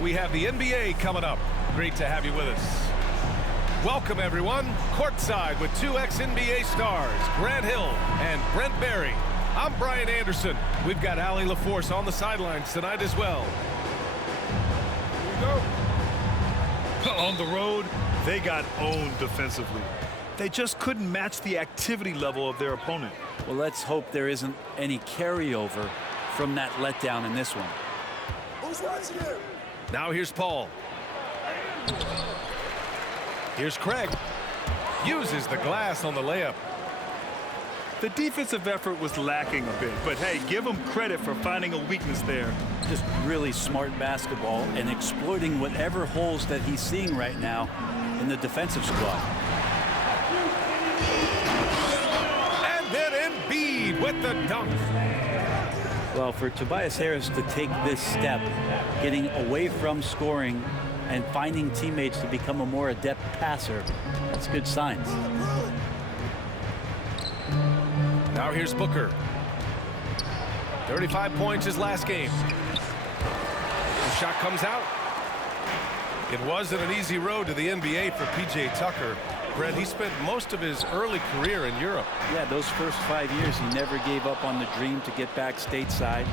We have the NBA coming up. Great to have you with us. Welcome, everyone. Courtside with two ex-NBA stars, Grant Hill and Brent Barry. I'm Brian Anderson. We've got Allie LaForce on the sidelines tonight as well. Here we go. On the road, they got owned defensively. They just couldn't match the activity level of their opponent. Well, let's hope there isn't any carryover from that letdown in this one. Who's watching him? Now here's Paul. Here's Craig. Uses the glass on the layup. The defensive effort was lacking a bit, but hey, give them credit for finding a weakness there. Just really smart basketball and exploiting whatever holes that he's seeing right now in the defensive squad. And then Embiid with the dunk. Well, for Tobias Harris to take this step, getting away from scoring and finding teammates to become a more adept passer, that's good signs. Now here's Booker. 35 points his last game. The shot comes out. It wasn't an easy road to the NBA for P.J. Tucker. Brent, he spent most of his early career in Europe. Yeah, those first 5 years, he never gave up on the dream to get back stateside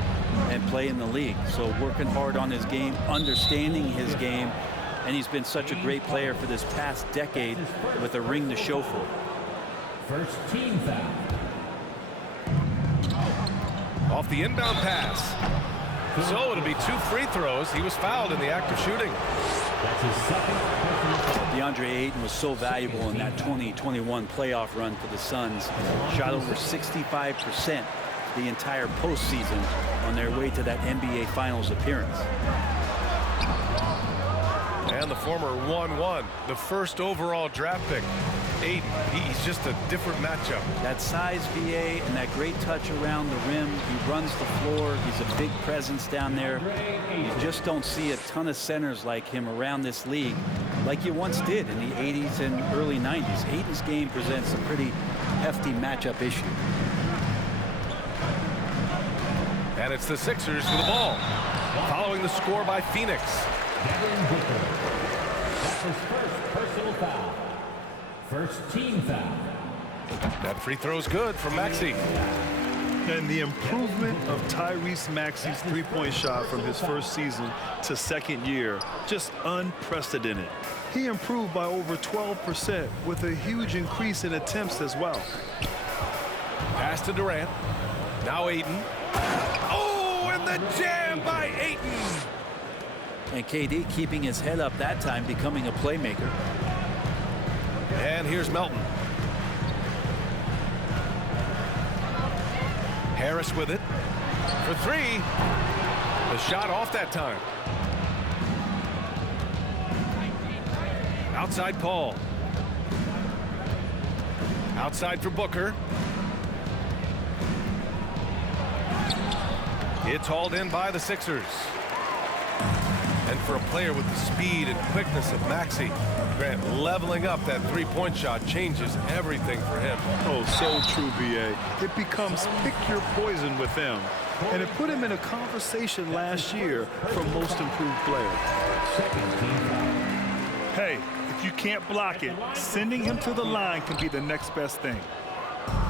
and play in the league. So working hard on his game, understanding his game, and he's been such a great player for this past decade with a ring to show for it. First team foul. Off the inbound pass. So it'll be 2 free throws. He was fouled in the act of shooting. That's his second personal foul. DeAndre Ayton was so valuable in that 2021 playoff run for the Suns. Shot over 65% the entire postseason on their way to that NBA Finals appearance. And the former 1-1, the first overall draft pick. Ayton, he's just a different matchup. That size VA and that great touch around the rim. He runs the floor. He's a big presence down there. You just don't see a ton of centers like him around this league like you once did in the 80s and early 90s. Ayton's game presents a pretty hefty matchup issue. And it's the Sixers for the ball. Following the score by Phoenix. Devin Booker. That's his first personal foul. First team foul. That free throw's good from Maxey. And the improvement of Tyrese Maxey's three-point shot from his first season to second year, just unprecedented. He improved by over 12% with a huge increase in attempts as well. Pass to Durant. Now Ayton. Oh, and the jam by Ayton. And KD keeping his head up that time, becoming a playmaker. And here's Melton. Harris with it for 3. The shot off that time. Outside Paul. Outside for Booker. It's hauled in by the Sixers. And for a player with the speed and quickness of Maxey, Grant, leveling up that three-point shot changes everything for him. Oh, so true, B.A. It becomes pick your poison with them. And it put him in a conversation last year for most improved player. Hey, if you can't block it, sending him to the line can be the next best thing.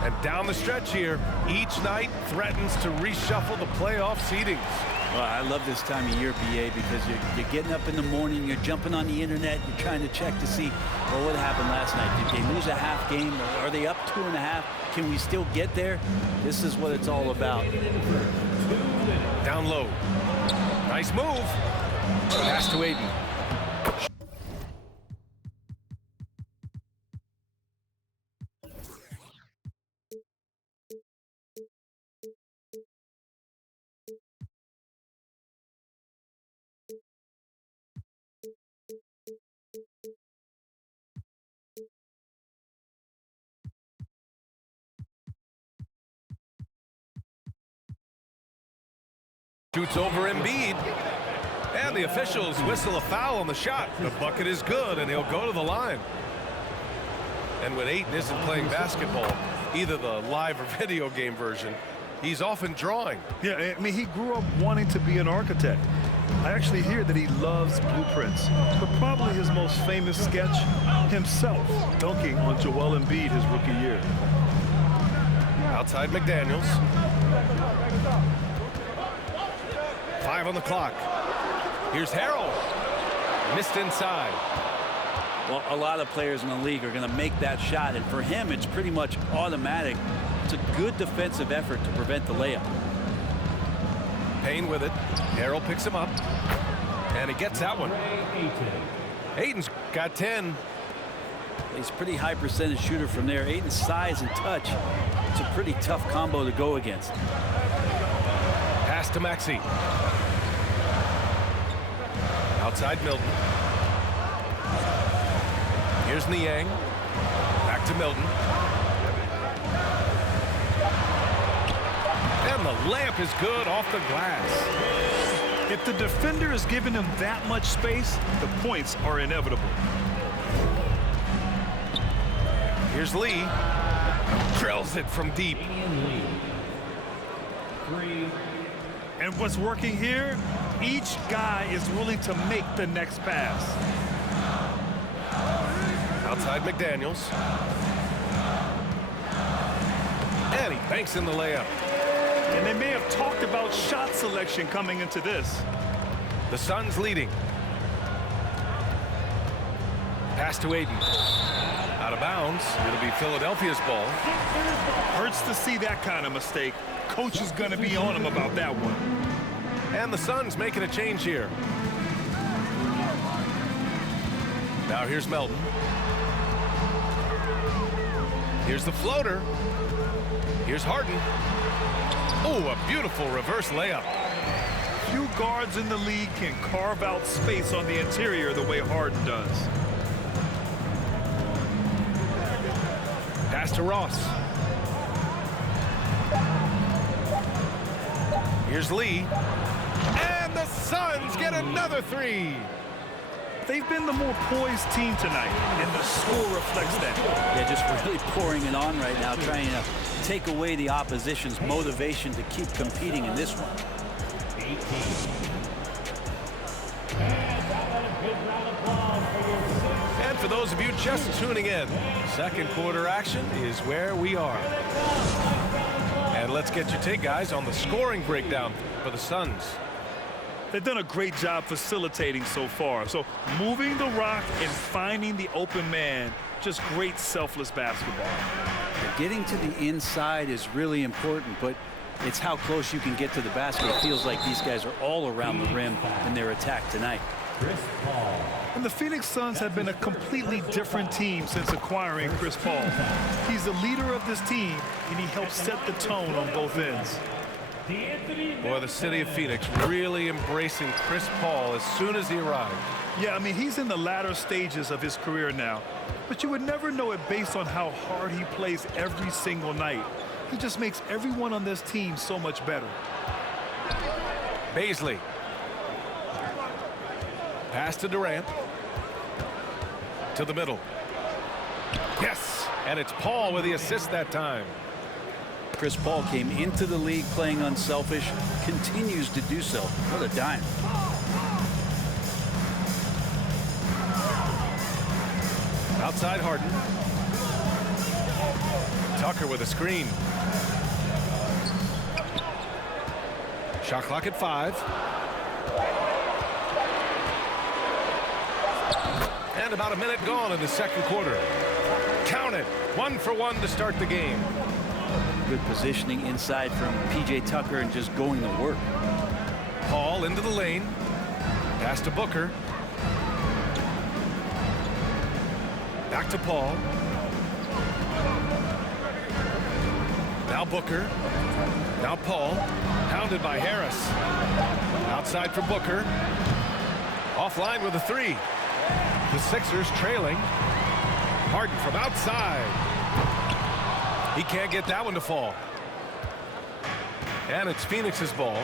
And down the stretch here, each night threatens to reshuffle the playoff seedings. Well, I love this time of year, BA, because you're getting up in the morning, you're jumping on the internet, you're trying to check to see, well, what happened last night? Did they lose a half game? Are they up 2.5? Can we still get there? This is what it's all about. Down low. Nice move. Pass to Ayton. Shoots over Embiid. And the officials whistle a foul on the shot. The bucket is good, and he'll go to the line. And when Ayton isn't playing basketball, either the live or video game version, he's often drawing. Yeah, I mean, he grew up wanting to be an architect. I actually hear that he loves blueprints, but probably his most famous sketch, himself dunking on Joel Embiid his rookie year. Outside McDaniels. 5 on the clock. Here's Harrell. Missed inside. Well, a lot of players in the league are going to make that shot, and for him, it's pretty much automatic. It's a good defensive effort to prevent the layup. Payne with it. Harrell picks him up, and he gets that one. Ayton's got 10. He's a pretty high percentage shooter from there. Ayton's size and touch, it's a pretty tough combo to go against. Pass to Maxey. Outside Milton. Here's Niang. Back to Milton. And the layup is good off the glass. If the defender is giving him that much space, the points are inevitable. Here's Lee. Drills it from deep. And what's working here? Each guy is willing to make the next pass. Outside McDaniels. And he banks in the layup. And they may have talked about shot selection coming into this. The Suns leading. Pass to Ayton. Out of bounds. It'll be Philadelphia's ball. Hurts to see that kind of mistake. Coach is going to be on him about that one. And the Suns making a change here. Now here's Melton. Here's the floater. Here's Harden. Oh, a beautiful reverse layup. Few guards in the league can carve out space on the interior the way Harden does. Pass to Ross. Here's Lee. And the Suns get another three. They've been the more poised team tonight, and the score reflects that. Yeah, just really pouring it on right now, trying to take away the opposition's motivation to keep competing in this one. And for those of you just tuning in, second quarter action is where we are. And let's get your take, guys, on the scoring breakdown for the Suns. They've done a great job facilitating so far. So moving the rock and finding the open man, just great selfless basketball. Getting to the inside is really important, but it's how close you can get to the basket. It feels like these guys are all around the rim in their attack tonight. Chris Paul. And the Phoenix Suns have been a completely different team since acquiring Chris Paul. He's the leader of this team, and he helps set the tone on both ends. Boy, the city of Phoenix really embracing Chris Paul as soon as he arrived. Yeah, I mean, he's in the latter stages of his career now, but you would never know it based on how hard he plays every single night. He just makes everyone on this team so much better. Baisley. Pass to Durant. To the middle. Yes, and it's Paul with the assist that time. Chris Paul came into the league playing unselfish, continues to do so. What a dime. Outside Harden. Tucker with a screen. Shot clock at 5. And about a minute gone in the second quarter. Count it. 1 for 1 to start the game. Good positioning inside from P.J. Tucker and just going to work. Paul into the lane. Pass to Booker. Back to Paul. Now Booker. Now Paul. Pounded by Harris. Outside for Booker. Offline with a 3. The Sixers trailing. Harden from outside. He can't get that one to fall. And it's Phoenix's ball.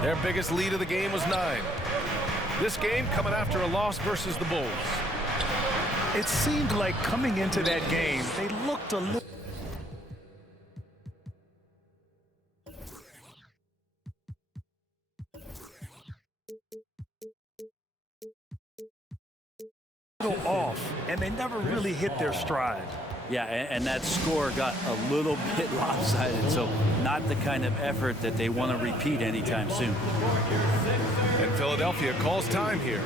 Their biggest lead of the game was 9. This game coming after a loss versus the Bulls. It seemed like coming into that game, they looked a little go off, and they never really hit their stride. Yeah, and that score got a little bit lopsided, so not the kind of effort that they want to repeat anytime soon. And Philadelphia calls time here.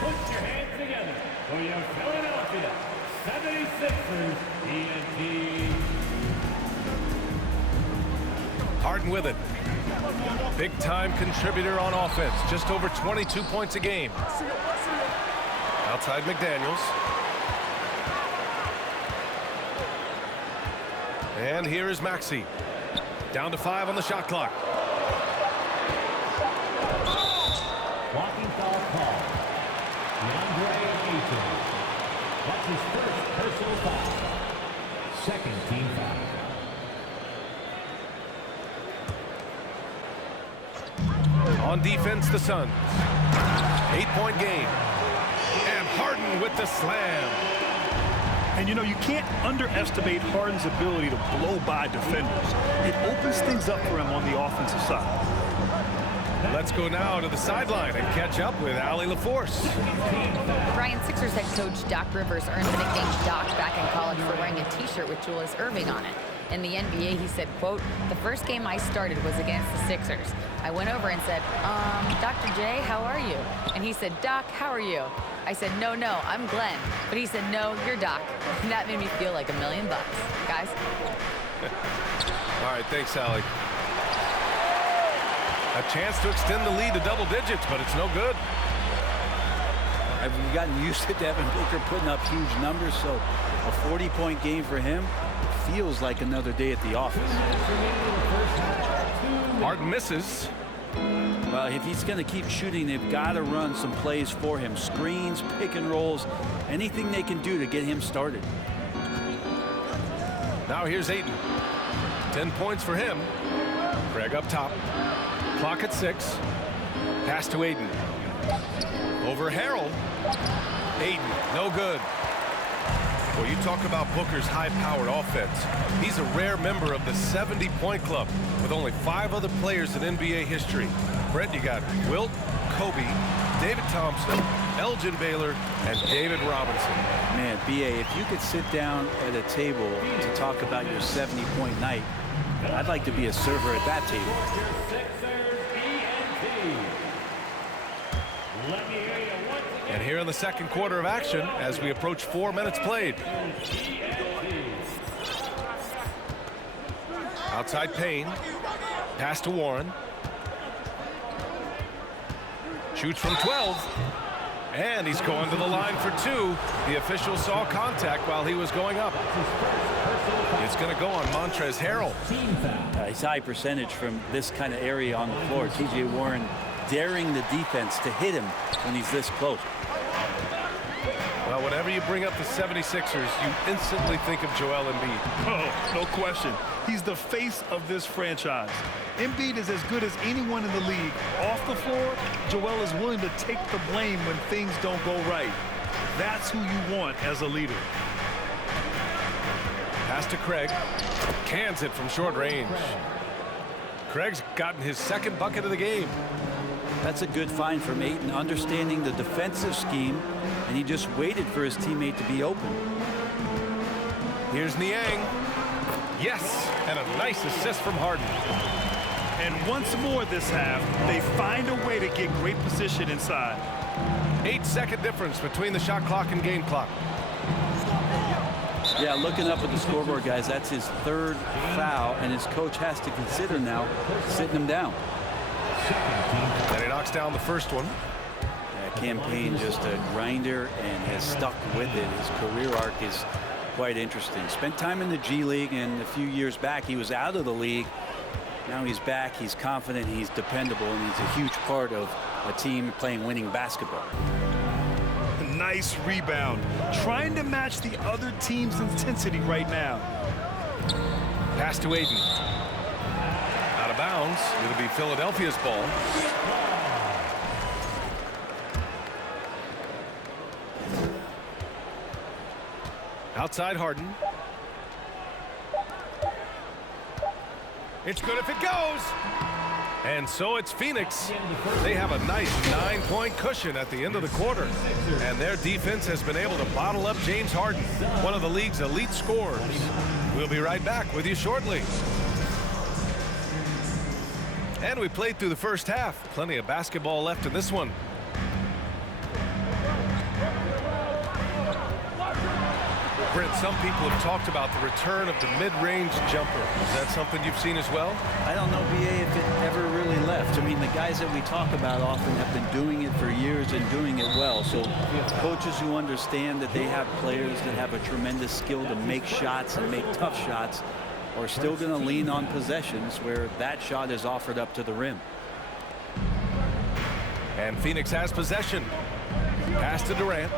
Put your hands together for your Philadelphia 76ers TNT. Harden with it. Big-time contributor on offense. Just over 22 points a game. Outside McDaniels. And here is Maxey. Down to 5 on the shot clock. Walking foul call. DeAndre Ayton. That's his first personal foul. Second team foul. On defense, the Suns. 8-point game. And Harden with the slam. And you know, you can't underestimate Harden's ability to blow by defenders. It opens things up for him on the offensive side. Let's go now to the sideline and catch up with Allie LaForce. Brian, Sixers head coach Doc Rivers earned the nickname Doc back in college for wearing a t-shirt with Julius Erving on it. In the NBA, he said, quote, "The first game I started was against the Sixers. I went over and said, Dr. J, how are you?" And he said, "Doc, how are you?" I said, no, I'm Glenn." But he said, "No, you're Doc." And that made me feel like $1 million. Guys? All right, thanks, Allie. A chance to extend the lead to double digits, but it's no good. Have we gotten used to Devin Booker putting up huge numbers, so a 40-point game for him feels like another day at the office. Harden misses. Well, if he's going to keep shooting, they've got to run some plays for him. Screens, pick and rolls, anything they can do to get him started. Now here's Ayton. 10 points for him. Craig up top. Clock at 6. Pass to Ayton. Over Harrell. Ayton, no good. Well, you talk about Booker's high-powered offense. He's a rare member of the 70-point club with only 5 other players in NBA history. Brett, you got Wilt, Kobe, David Thompson, Elgin Baylor, and David Robinson. Man, B.A., if you could sit down at a table to talk about your 70-point night, I'd like to be a server at that table. And here in the second quarter of action as we approach 4 minutes played. Outside Payne. Pass to Warren. Shoots from 12. And he's going to the line for 2. The official saw contact while he was going up. It's going to go on Montrezl Harrell. His high percentage from this kind of area on the floor. T.J. Warren daring the defense to hit him when he's this close. Well, whenever you bring up the 76ers, you instantly think of Joel Embiid. Oh, no question. He's the face of this franchise. Embiid is as good as anyone in the league. Off the floor, Joel is willing to take the blame when things don't go right. That's who you want as a leader. Pass to Craig. Cans it from short range. Craig's gotten his second bucket of the game. That's a good find from Ayton, understanding the defensive scheme, and he just waited for his teammate to be open. Here's Niang. Yes, and a nice assist from Harden. And once more this half, they find a way to get great position inside. 8-second difference between the shot clock and game clock. Yeah, looking up at the scoreboard, guys, that's his 3rd foul, and his coach has to consider now sitting him down. And he knocks down the first one. Cam Payne just a grinder and has stuck with it. His career arc is quite interesting. Spent time in the G League, and a few years back he was out of the league. Now he's back, he's confident, he's dependable, and he's a huge part of a team playing winning basketball. Nice rebound. Trying to match the other team's intensity right now. Pass to Ayton. Out of bounds. It'll be Philadelphia's ball. Outside Harden. It's good if it goes. And so it's Phoenix. They have a nice 9-point cushion at the end of the quarter. And their defense has been able to bottle up James Harden, one of the league's elite scorers. We'll be right back with you shortly. And we played through the first half. Plenty of basketball left in this one. Brent, some people have talked about the return of the mid-range jumper. Is that something you've seen as well? I don't know, BA, if it ever really left. I mean, the guys that we talk about often have been doing it for years and doing it well. So coaches who understand that they have players that have a tremendous skill to make shots and make tough shots are still going to lean on possessions where that shot is offered up to the rim. And Phoenix has possession. Pass to Durant.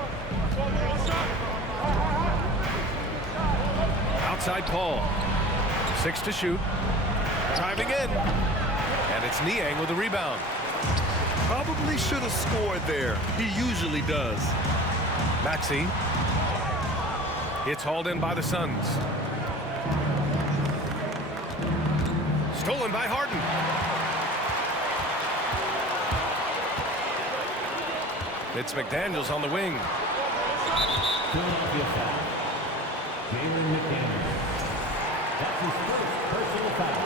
Outside Paul. 6 to shoot. Driving in. And it's Niang with the rebound. Probably should have scored there. He usually does. Maxey. It's hauled in by the Suns. Stolen by Harden. It's McDaniels on the wing. Philadelphia foul. Jalen McDaniels. That's his first personal foul.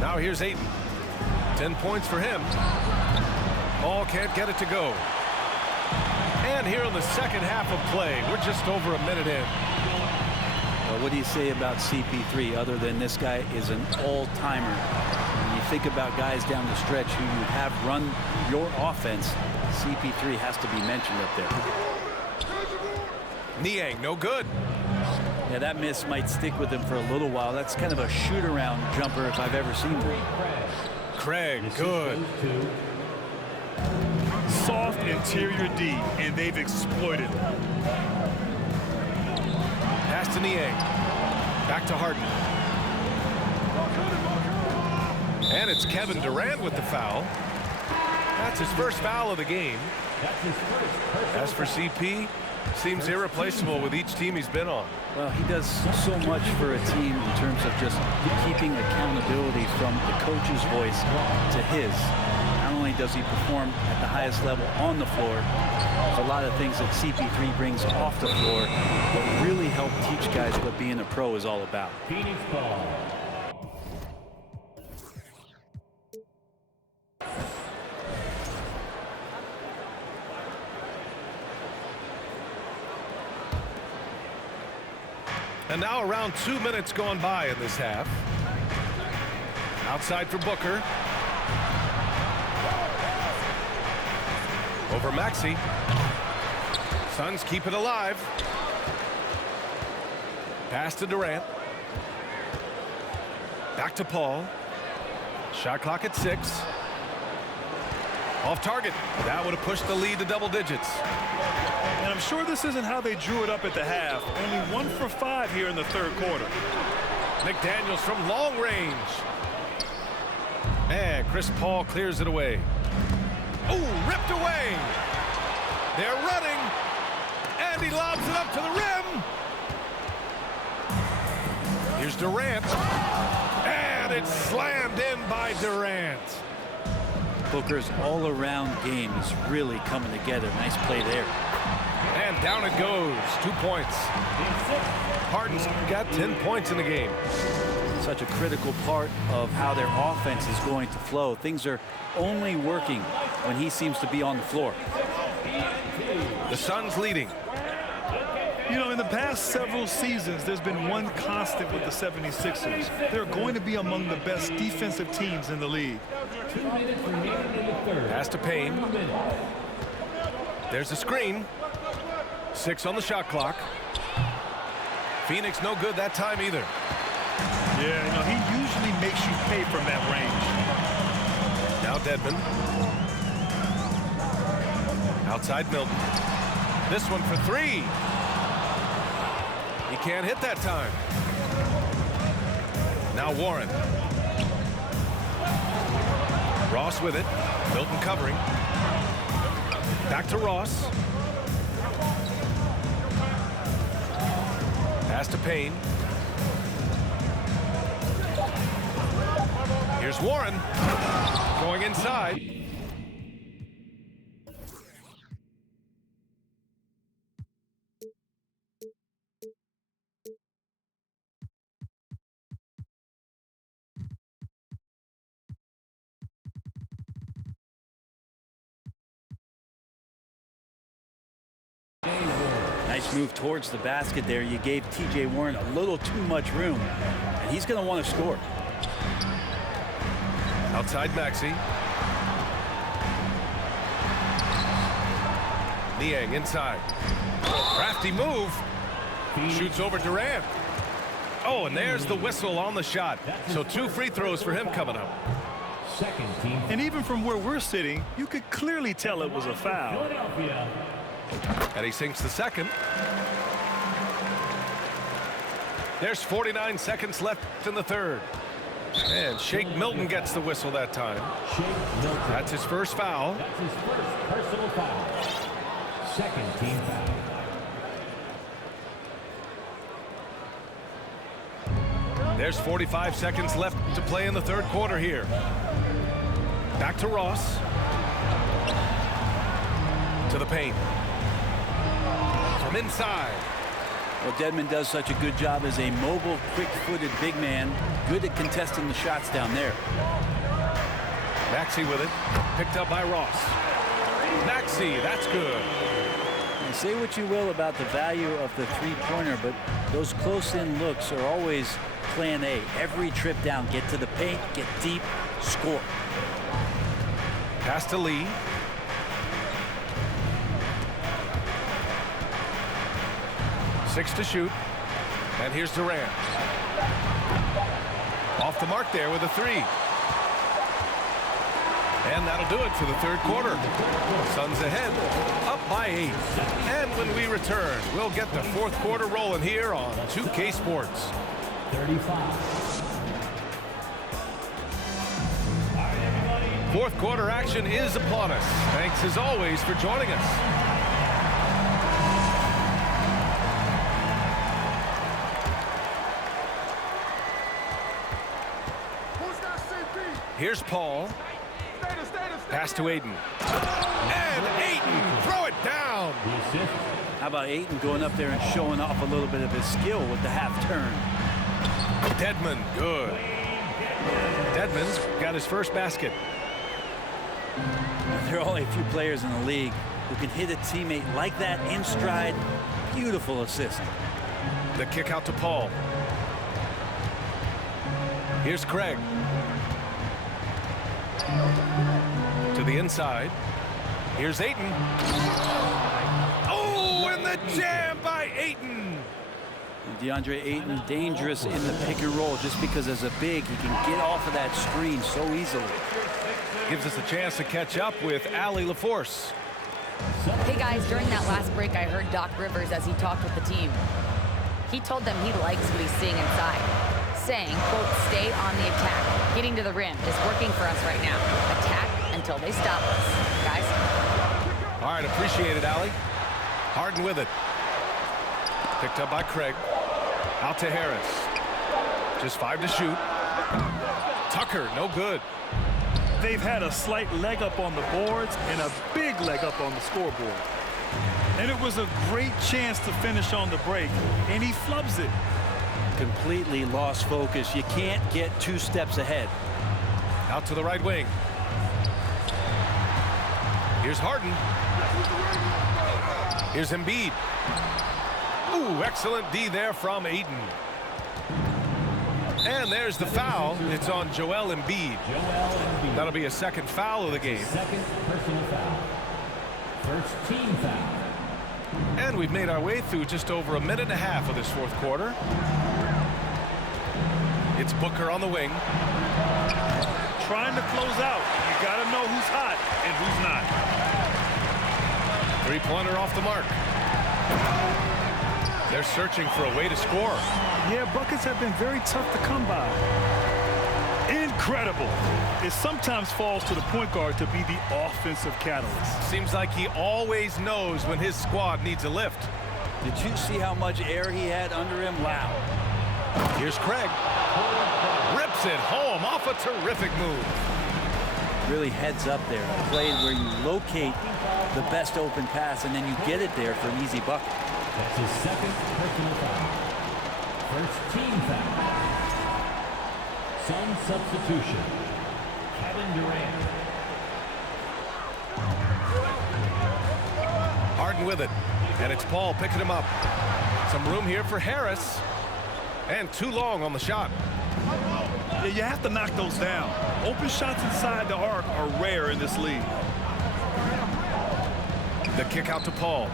Now here's Ayton. 10 points for him. Ball can't get it to go. And here in the second half of play, we're just over a minute in. Well, what do you say about CP3 other than this guy is an all-timer? When you think about guys down the stretch who you have run your offense, CP3 has to be mentioned up there. Niang, no good. Yeah, that miss might stick with him for a little while. That's kind of a shoot-around jumper if I've ever seen one. Craig, good. Soft interior D, and they've exploited it. Pass to Niang. Back to Harden. And it's Kevin Durant with the foul. That's his first foul of the game. As for CP, seems irreplaceable with each team he's been on. Well, he does so much for a team in terms of just keeping accountability from the coach's voice to his. Not only does he perform at the highest level on the floor, there's a lot of things that CP3 brings off the floor that really help teach guys what being a pro is all about. Phoenix ball. And now around 2 minutes gone by in this half. Outside for Booker. Over Maxey. Suns keep it alive. Pass to Durant. Back to Paul. Shot clock at 6. Off target. That would have pushed the lead to double digits. And I'm sure this isn't how they drew it up at the half. Only 1 for 5 here in the third quarter. McDaniels from long range. And Chris Paul clears it away. Oh, ripped away. They're running. And he lobs it up to the rim. Here's Durant. And it's slammed in by Durant. Booker's all-around game is really coming together. Nice play there. And down it goes. 2 points. Harden's got 10 points in the game. Such a critical part of how their offense is going to flow. Things are only working when he seems to be on the floor. The Suns leading. You know, in the past several seasons, there's been one constant with the 76ers. They're going to be among the best defensive teams in the league. 2 minutes remaining in the third. Pass to Payne. There's the screen. 6 on the shot clock. Phoenix no good that time either. Yeah, you know, he usually makes you pay from that range. Now Dedmon. Outside Milton. This one for 3. He can't hit that time. Now Warren. Ross with it. Milton covering. Back to Ross. Pass to Payne. Here's Warren going inside. Nice move towards the basket there. You gave T.J. Warren a little too much room, and he's going to want to score. Outside Maxey. Niang inside. Crafty move. Shoots over Durant. Oh, and there's the whistle on the shot. So 2 free throws for him coming up. Second team. And even from where we're sitting, you could clearly tell it was a foul. Philadelphia. And he sinks the second. There's 49 seconds left in the third. And Shake Milton gets the whistle that time. Shake Milton. That's his first foul. That's his first personal foul. Second team foul. There's 45 seconds left to play in the third quarter here. Back to Ross. To the paint. From inside. Well, Dedmon does such a good job as a mobile, quick-footed big man. Good at contesting the shots down there. Maxey with it. Picked up by Ross. Maxey, that's good. And say what you will about the value of the three-pointer, but those close-in looks are always plan A. Every trip down, get to the paint, get deep, score. Pass to Lee. Six to shoot. And here's Durant. Off the mark there with a three. And that'll do it for the third quarter. Suns ahead, up by 8. And when we return, we'll get the fourth quarter rolling here on 2K Sports. 35. Fourth quarter action is upon us. Thanks as always for joining us. Here's Paul. Pass to Ayton. And Ayton, throw it down. The assist. How about Ayton going up there and showing off a little bit of his skill with the half turn? Dedmon, good. Dedmon's got his first basket. There are only a few players in the league who can hit a teammate like that in stride. Beautiful assist. The kick out to Paul. Here's Craig. To the inside. Here's Ayton. Oh, and the jam by Ayton. And DeAndre Ayton dangerous in the pick and roll just because as a big he can get off of that screen so easily. Gives us a chance to catch up with Allie LaForce. Hey guys, during that last break I heard Doc Rivers as he talked with the team. He told them he likes what he's seeing inside, saying, quote, stay on the attack. Getting to the rim is working for us right now. Attack until they stop us. Guys. All right, appreciate it, Allie. Harden with it. Picked up by Craig. Out to Harris. Just 5 to shoot. Tucker, no good. They've had a slight leg up on the boards and a big leg up on the scoreboard. And it was a great chance to finish on the break, and he flubs it. Completely lost focus. You can't get 2 steps ahead. Out to the right wing. Here's Harden. Here's Embiid. Ooh, excellent D there from Ayton. And there's the foul. It's on Joel Embiid. Joel Embiid. That'll be a second foul of the game. Second personal foul. First team foul. And we've made our way through just over a minute and a half of this fourth quarter. It's Booker on the wing. Trying to close out. You got to know who's hot and who's not. Three-pointer off the mark. They're searching for a way to score. Yeah, buckets have been very tough to come by. incredible. It sometimes falls to the point guard to be the offensive catalyst. Seems like he always knows when his squad needs a lift. Did you see how much air he had under him? Wow. Here's Craig. Rips it home off a terrific move. Really heads up there. A play where you locate the best open pass and then you get it there for an easy bucket. That's his second personal foul. First team foul. Sun substitution. Kevin Durant. Harden with it. And it's Paul picking him up. Some room here for Harris. And too long on the shot. Yeah, you have to knock those down. Open shots inside the arc are rare in this league. The kick out to Paul.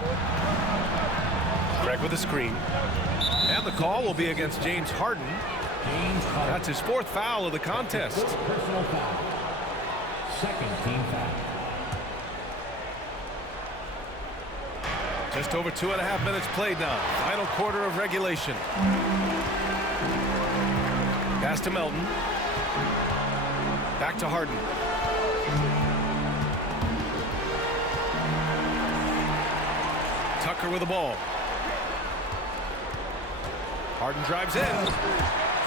Craig with a screen. And the call will be against James Harden. That's his fourth foul of the contest. Personal foul. Second team foul. Just over 2.5 minutes played now. Final quarter of regulation. Pass to Melton. Back to Harden. Tucker with the ball. Harden drives in.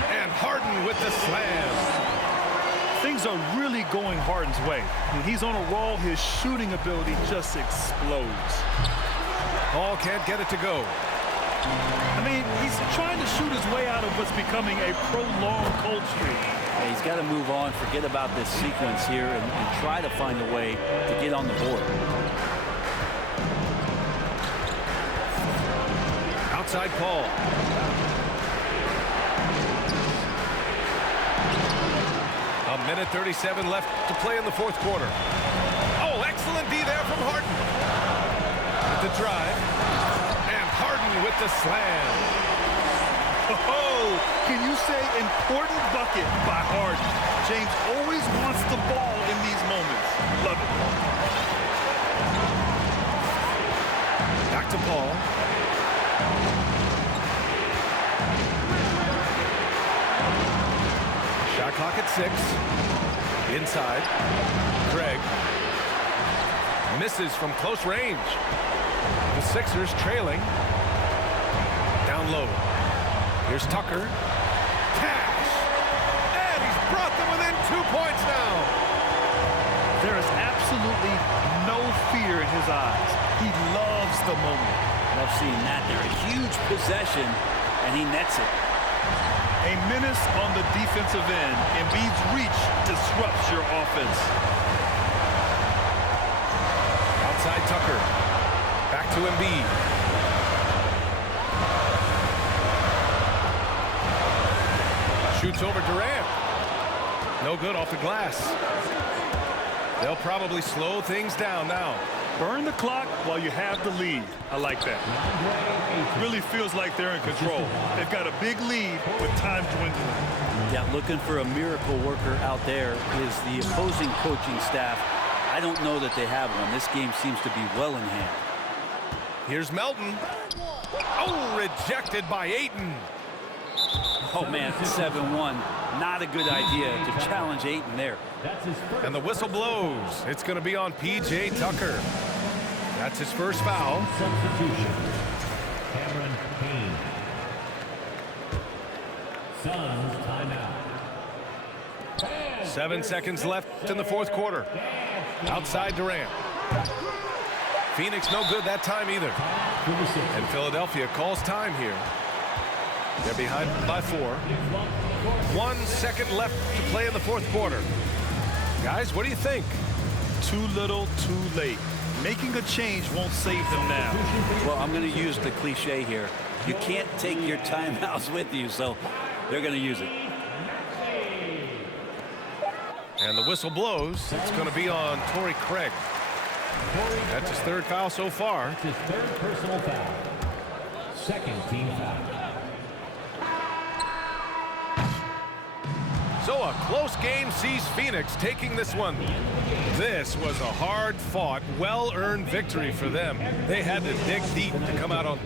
And Harden with the slam. Things are really going Harden's way. When he's on a roll, his shooting ability just explodes. Paul can't get it to go. I mean, he's trying to shoot his way out of what's becoming a prolonged cold streak. Yeah, he's got to move on, forget about this sequence here, and try to find a way to get on the board. Outside Paul. A minute 37 left to play in the fourth quarter. Oh, excellent D there from Harden. With the drive. And Harden with the slam. Oh, can you say important bucket by Harden? James always wants the ball in these moments. Love it. Back to Paul. Shot clock at 6. Inside. Craig. Misses from close range. The Sixers trailing. Down low. Here's Tucker. Cash. And he's brought them within 2 points now. There is absolutely no fear in his eyes. He loves the moment. Love seeing that there. A huge possession, and he nets it. A menace on the defensive end. Embiid's reach disrupts your offense. Outside Tucker. Back to Embiid. Shoots over Durant. No good off the glass. They'll probably slow things down now. Burn the clock while you have the lead. I like that. Really feels like they're in control. They've got a big lead with time dwindling. Yeah, looking for a miracle worker out there is the opposing coaching staff. I don't know that they have one. This game seems to be well in hand. Here's Melton. Oh, rejected by Ayton. Oh, man, 7-1. Not a good idea to challenge Ayton there. That's his first. And the whistle blows. It's going to be on P.J. Tucker. That's his first foul. Substitution. Cameron Payne. Suns timeout. 7 seconds left in the fourth quarter. Outside Durant. Phoenix no good that time either. And Philadelphia calls time here. They're behind by 4. 1 second left to play in the fourth quarter. Guys, what do you think? Too little, too late. Making a change won't save them now. Well, I'm going to use the cliche here. You can't take your timeouts with you, so they're going to use it. And the whistle blows. It's going to be on Torrey Craig. That's his third foul so far. That's his third personal foul. Second team foul. So a close game sees Phoenix taking this one. This was a hard-fought, well-earned victory for them. They had to dig deep to come out on